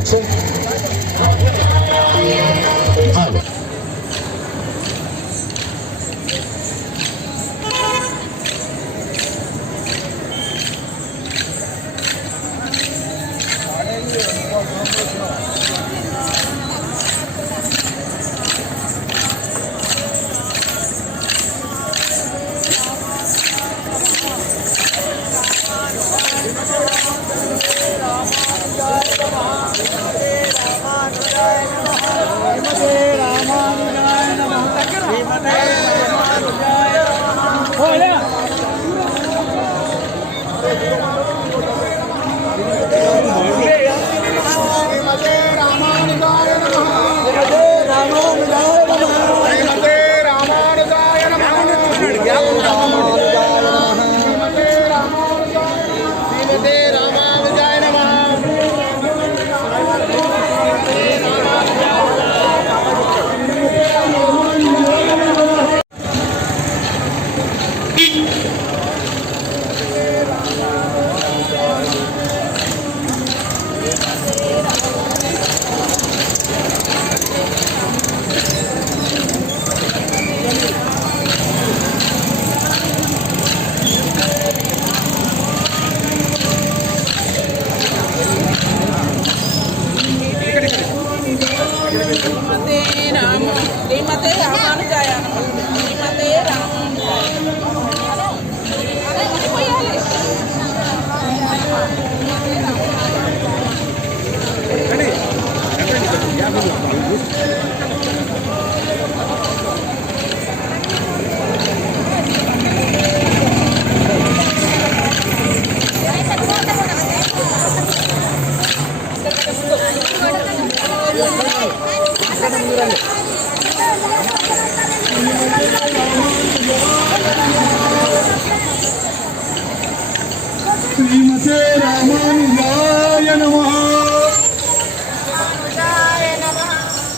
Jose.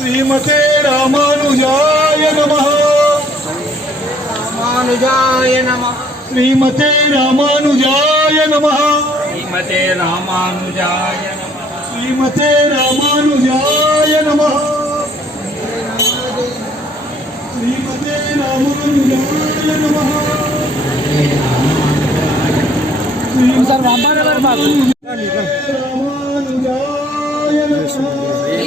శ్రీమతే రామానుజాయ నమ. రామానుజాయ నమ. శ్రీమతే రామానుజాయ నమ. శ్రీమతే రామానుజాయ నమ. శ్రీమతే రామానుజాయ నమ. శ్రీమతే రామానుజాయ నమ. శ్రీమతే రామానుజాయ నమ.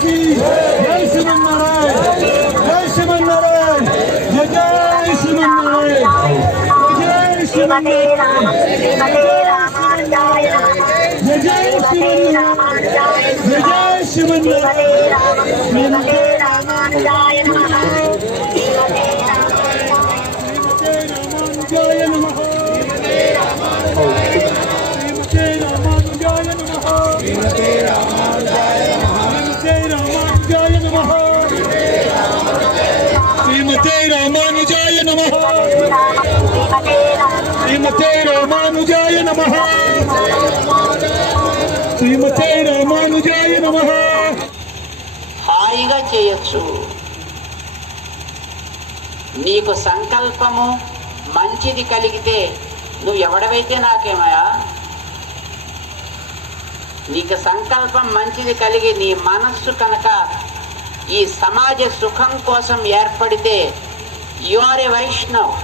Thank you. శ్రీమతే రామానుజాయ నమః. శ్రీమతే రామానుజాయ నమ. హాయిగా చేయొచ్చు. నీకు సంకల్పము మంచిది కలిగితే నువ్వు ఎవడవైతే నాకేమయా నీకు సంకల్పం మంచిది కలిగి నీ మనస్సు కనుక ఈ సమాజ సుఖం కోసం ఏర్పడితే you are a Vaishnav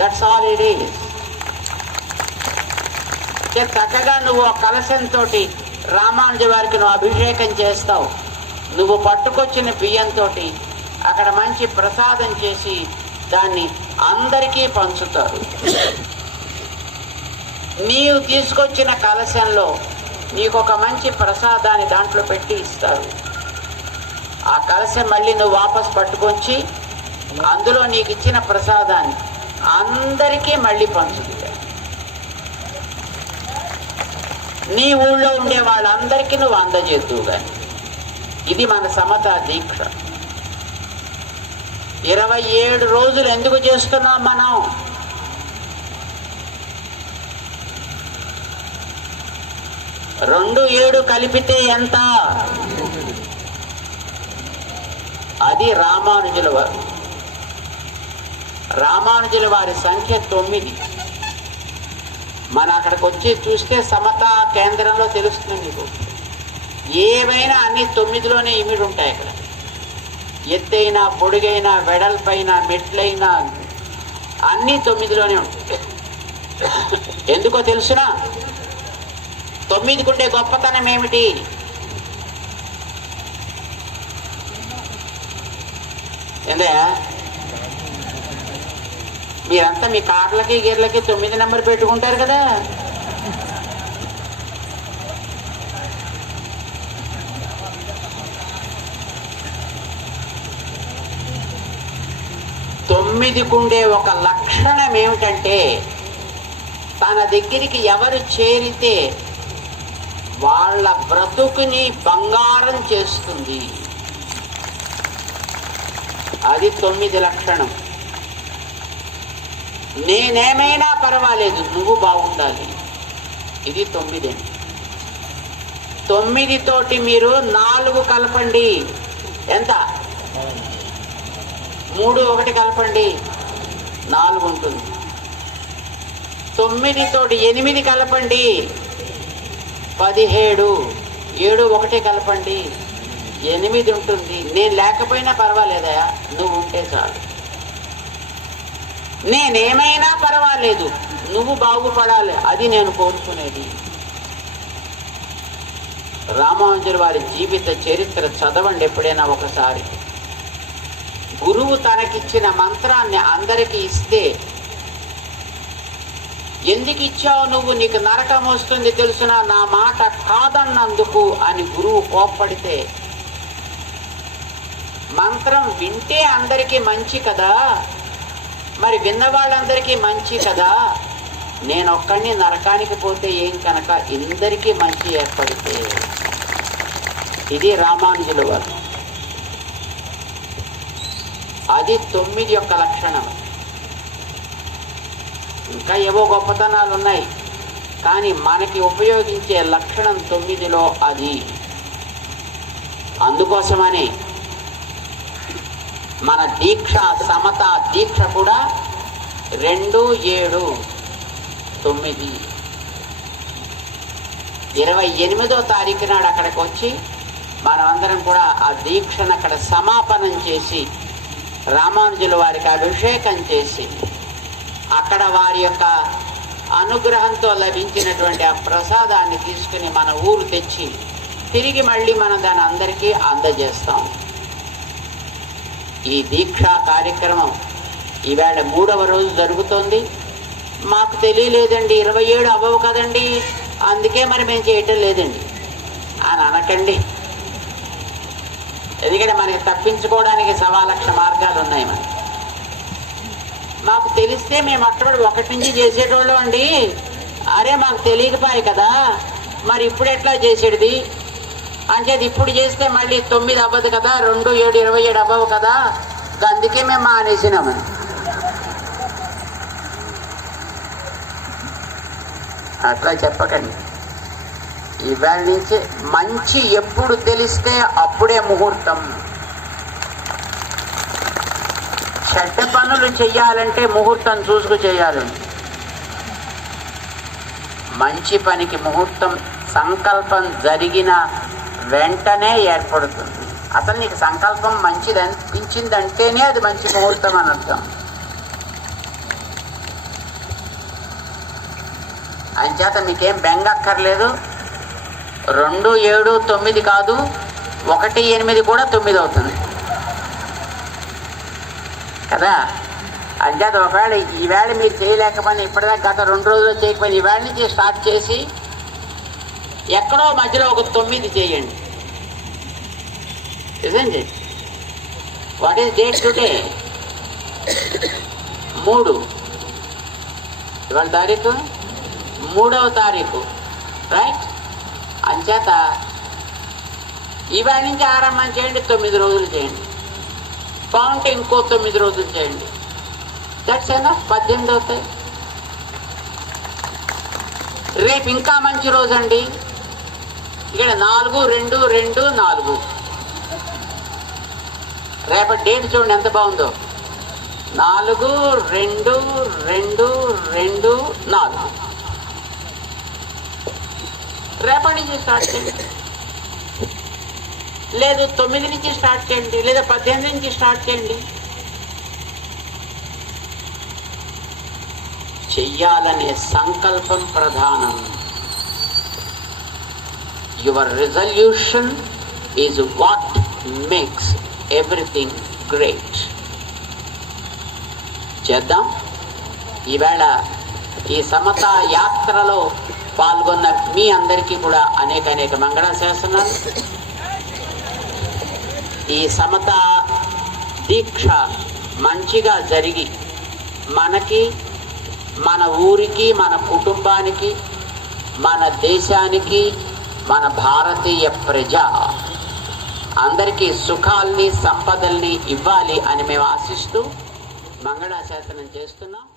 that's all it is చక్కగా నువ్వు ఆ కలశంతో రామానుజ వారికి నువ్వు అభిషేకం చేస్తావు? నువ్వు పట్టుకొచ్చిన బియ్యంతో అక్కడ మంచి ప్రసాదం చేసి దాన్ని అందరికీ పంచుతారు. నీవు తీసుకొచ్చిన కలశంలో నీకు ఒక మంచి ప్రసాదాన్ని దాంట్లో పెట్టి ఇస్తారు. ఆ కలశం మళ్ళీ నువ్వు వాపస్ పట్టుకొచ్చి అందులో నీకు ఇచ్చిన ప్రసాదాన్ని అందరికీ మళ్ళీ పంచుతుంది నీ ఊళ్ళో ఉండే వాళ్ళందరికీ నువ్వు అందజేద్దువు కానీ ఇది మన సమతా దీక్ష. ఇరవై ఏడు రోజులు ఎందుకు చేస్తున్నాం మనం? రెండు ఏడు కలిపితే ఎంత? అది రామానుజుల వారు. రామానుజుల వారి సంఖ్య తొమ్మిది. మన అక్కడికి వచ్చి చూస్తే సమత కేంద్రంలో తెలుస్తుంది మీకు ఏవైనా అన్ని తొమ్మిదిలోనే ఇమిడి ఉంటాయి ఇక్కడ ఎత్తైన పొడుగైన వెడల్పైన మెట్లైన అన్నీ తొమ్మిదిలోనే ఉంటాయి. ఎందుకో తెలుసునా? తొమ్మిదికుండే గొప్పతనం ఏమిటి? ఏందా మీరంతా మీ కార్లకి గీర్లకి తొమ్మిది నెంబర్ పెట్టుకుంటారు కదా. తొమ్మిదికుండే ఒక లక్షణం ఏమిటంటే తన దగ్గరికి ఎవరు చేరితే వాళ్ళ బ్రతుకుని బంగారం చేస్తుంది. అది తొమ్మిది లక్షణం. నేనేమైనా పర్వాలేదు నువ్వు బాగుండాలి. ఇది తొమ్మిది. తొమ్మిది తోటి మీరు నాలుగు కలపండి. ఎంత? మూడు ఒకటి కలపండి. నాలుగు ఉంటుంది. తొమ్మిది తోటి ఎనిమిది కలపండి. పదిహేడు. ఏడు ఒకటి కలపండి. ఎనిమిది ఉంటుంది. నేను లేకపోయినా పర్వాలేదయా? నువ్వు ఉంటే చాలు. నేనేమైనా పర్వాలేదు. నువ్వు బాగుపడాలి. అది నేను కోరుకునేది. రామానుజుల వారి జీవిత చరిత్ర చదవండి ఎప్పుడైనా ఒకసారి. గురువు తనకిచ్చిన మంత్రాన్ని అందరికీ ఇస్తే ఎందుకు ఇచ్చావు నువ్వు? నీకు నరకం వస్తుంది తెలుసునా? నా మాట కాదన్నందుకు అని గురువు కోప్పడితే మంత్రం వింటే అందరికీ మంచి కదా? మరి విన్న వాళ్ళందరికీ మంచి కదా? నేను ఒక్కడిని నరకానికి పోతే ఏం కనుక ఇందరికీ మంచి ఏర్పడితే? ఇది రామానుజుల వారు అది తొమ్మిది యొక్క లక్షణం. ఇంకా ఏవో గొప్పతనాలు ఉన్నాయి కానీ మనకి ఉపయోగించే లక్షణం తొమ్మిదిలో అది. అందుకోసమని మన దీక్ష సమత దీక్ష కూడా రెండు ఏడు తొమ్మిది. ఇరవై ఎనిమిదో తారీఖు నాడు అక్కడికి వచ్చి మనమందరం కూడా ఆ దీక్షను అక్కడ సమాపనం చేసి రామానుజుల వారికి అభిషేకం చేసి అక్కడ వారి యొక్క అనుగ్రహంతో లభించినటువంటి ఆ ప్రసాదాన్ని తీసుకుని మన ఊరు తెచ్చి తిరిగి మళ్ళీ మనం దాన్ని అందరికీ అందజేస్తాం. ఈ దీక్షా కార్యక్రమం ఈవేళ మూడవ రోజు జరుగుతోంది. మాకు తెలియలేదండి ఇరవై ఏడు అవ్వవు కదండి. అందుకే మరి మేము చేయటం లేదండి. అని అనకండి. ఎందుకంటే మనకి తప్పించుకోవడానికి సవా లక్ష మార్గాలు ఉన్నాయి మనకి మాకు తెలిస్తే మేము అక్కడ ఒకటి నుంచి చేసేటోళ్ళం అండి. అరే మాకు తెలియకపోయాయి కదా. మరి ఇప్పుడు ఎట్లా చేసేది అంచేది ఇప్పుడు చేస్తే మళ్ళీ తొమ్మిది అవ్వదు కదా రెండు ఏడు ఇరవై ఏడు అవ్వవు కదా. అందుకే మేము మానేసినామని అట్లా చెప్పకండి. ఇవాళ నుంచి మంచి ఎప్పుడు తెలిస్తే అప్పుడే ముహూర్తం. చెడ్డ పనులు చెయ్యాలంటే ముహూర్తం చూసుకు చేయాలి. మంచి పనికి ముహూర్తం సంకల్పం జరిగిన వెంటనే ఏర్పడుతుంది. అసలు నీకు సంకల్పం మంచిది అనిపించిందంటేనే అది మంచి ముహూర్తం అని అర్థం. అంచేత మీకేం బెంగక్కర్లేదు. రెండు ఏడు తొమ్మిది కాదు ఒకటి ఎనిమిది కూడా తొమ్మిది అవుతుంది. కదా? అంచేత ఒకవేళ ఈవేళ మీరు చేయలేకపోయినా ఇప్పటిదాకా గత రెండు రోజులు చేయకపోయినా ఈవేళ నుంచి స్టార్ట్ చేసి ఎక్కడో మధ్యలో ఒక తొమ్మిది చేయండి. Isn't it? What is date today? మూడు. ఇవాళ తారీఖు? మూడవ తారీఖు. రైట్ అంచేత ఇవాళ నుంచి ఆరంభం చేయండి తొమ్మిది రోజులు చేయండి. కౌంట్ ఇంకో తొమ్మిది రోజులు చేయండి. దట్స్ ఎనఫ్ పద్దెనిమిది అవుతాయి. రేపు ఇంకా మంచి రోజు అండి. ఇక్కడ నాలుగు రెండు రెండు నాలుగు. రేపటి డేట్ చూడండి ఎంత బాగుందో. నాలుగు రెండు రెండు రెండు నాలుగు. రేపటి నుంచి స్టార్ట్ చేయండి. లేదు తొమ్మిది నుంచి స్టార్ట్ చేయండి. లేదా పద్దెనిమిది నుంచి స్టార్ట్ చేయండి. చెయ్యాలనే సంకల్పం ప్రధానం. Your resolution is what makes everything great చేద్దాం. ఈవేళ ఈ సమత యాత్రలో పాల్గొన్న మీ అందరికీ కూడా అనేక అనేక మంగళాశాసనాలు ఈ సమత దీక్ష మంచిగా జరిగి మనకి మన ఊరికి మన కుటుంబానికి మన దేశానికి మన భారతీయ ప్రజ అందరికీ సుఖాల్ని సంపదల్ని ఇవ్వాలి అని మేము ఆశిస్తూ మంగళాశాసనం చేస్తున్నాం.